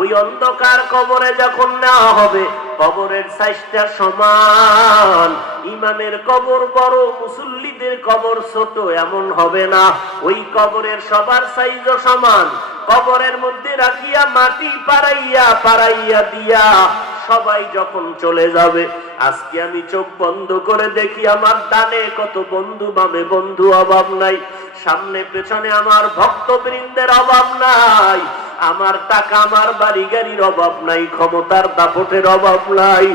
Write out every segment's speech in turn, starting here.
ওই অন্ধকার কবরে যখন নেওয়া হবে, কবরের সাইজটা সমান। ইমামের কবর বড়, মুসল্লিদের কবর ছোট এমন হবে না। ওই কবরের সবার সাইজও সমান। কবরের মধ্যে রাখিয়া মাটি পাড়াইয়া পাড়াইয়া দিয়া সবাই যখন চলে যাবে, আজকে আমি চোখ বন্ধ করে দেখি আমার ডানে কত বন্ধু, বামে বন্ধু, অভাব নাই। সামনে পেছনে আমার ভক্তবৃন্দের অভাব নাই। আমার টাকা, আমার বাড়ি গাড়ির অভাব নাই, ক্ষমতার দাপটের অভাব নাই।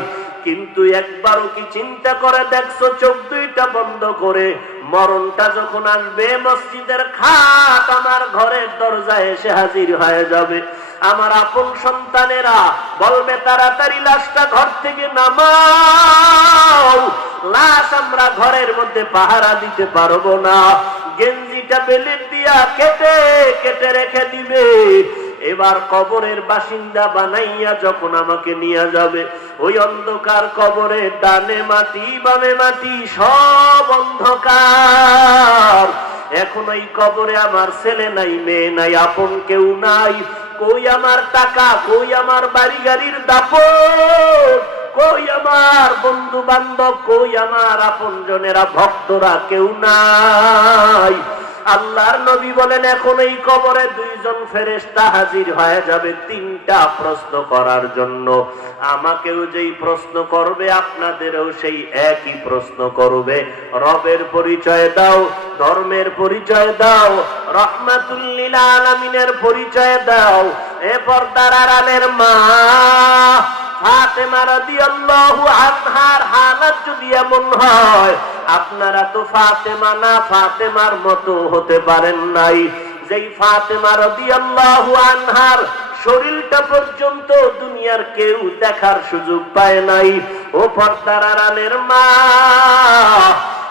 কিন্তু একবারও কি চিন্তা করে দেখছো, চোখ দুইটা বন্ধ করে মরণটা যখন আসবে, মসজিদের খাট আমার ঘরের দরজায় এসে হাজির হয়ে যাবে। আমার আপন সন্তানেরা বলবে, তাড়াতাড়ি লাশটা ঘর থেকে নামাও, লাশ আমরা ঘরের মধ্যে পাহারা দিতে পারবো না। গেঞ্জিটা বেলেট দিয়া কেটে কেটে রেখে দিবে। এবার কবরের বাসিন্দা বানাইয়া যখন আমাকে নিয়ে যাবে, ওই অন্ধকার কবরে ডানে মাটি বামে মাটি সব অন্ধকার। এখন ওই কবরে আমার ছেলে নাই, মেয়ে নাই, আপন কেউ নাই। কই আমার টাকা, কই আমার বাড়ি গাড়ির দাপট, কই আমার বন্ধু বান্ধব, কই আমার আপন জনেরা, ভক্তরা, কেউ নাই। আল্লাহর নবী বলেন, এখন এই কবরে দুইজন ফেরেশতা হাজির হয়ে যাবে তিনটা প্রশ্ন করার জন্য। আমাকেও যেই প্রশ্ন করবে, আপনাদেরও সেই একই প্রশ্ন করবে। রবের পরিচয় দাও, ধর্মের পরিচয় দাও, রহমাতুল লিল আলামিনের পরিচয় দাও। এ পর্দার আড়ালের মা ফাতেমা রাদিয়াল্লাহু আনহার হালাত যদি এমন হয়, আপনারা তো ফাতেমা না, ফাতেমার মতো হতে পারেন নাই। যেই ফাতেমা রাদিয়াল্লাহু আনহার শরীরটা পর্যন্ত দুনিয়ার কেউ দেখার সুযোগ পায় নাই। ও পর্দার আড়ালের মা,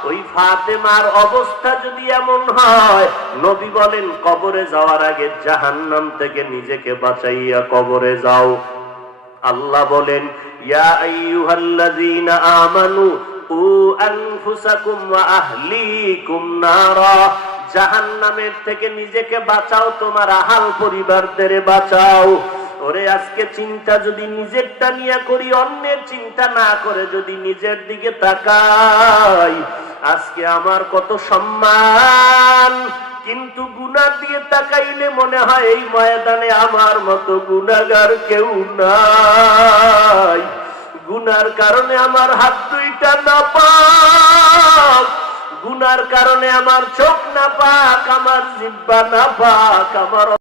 ওই ফাতেমার অবস্থা যদি এমন হয়, নবী বলেন কবরে যাওয়ার আগে জাহান্নাম থেকে নিজেকে বাঁচাইয়া কবরে যাও। আল্লাহ বলেন, ইয়া আইয়ুহাল্লাযীনা আমানু উ আনফুসাকুম ওয়া আহলিকুম নারা, জাহান্নামের থেকে নিজেকে বাঁচাও, তোমার আহাল পরিবারদের বাঁচাও। ওরে আজকে চিন্তা যদি নিজেরটা নিয়ে করি, অন্যের চিন্তা না করে যদি নিজের দিকে তাকাই, আজকে আমার কত সম্মান। কিন্তু গুনাহ দিয়ে তাকাইলে মনে হয় এই ময়দানে আমার মতো গুনাহগার কেউ নাই। গুনার কারণে আমার হাত দুইটা নাপাক, গুনার কারণে আমার চোখ নাপাক, আমার জিহ্বা নাপাক, আমার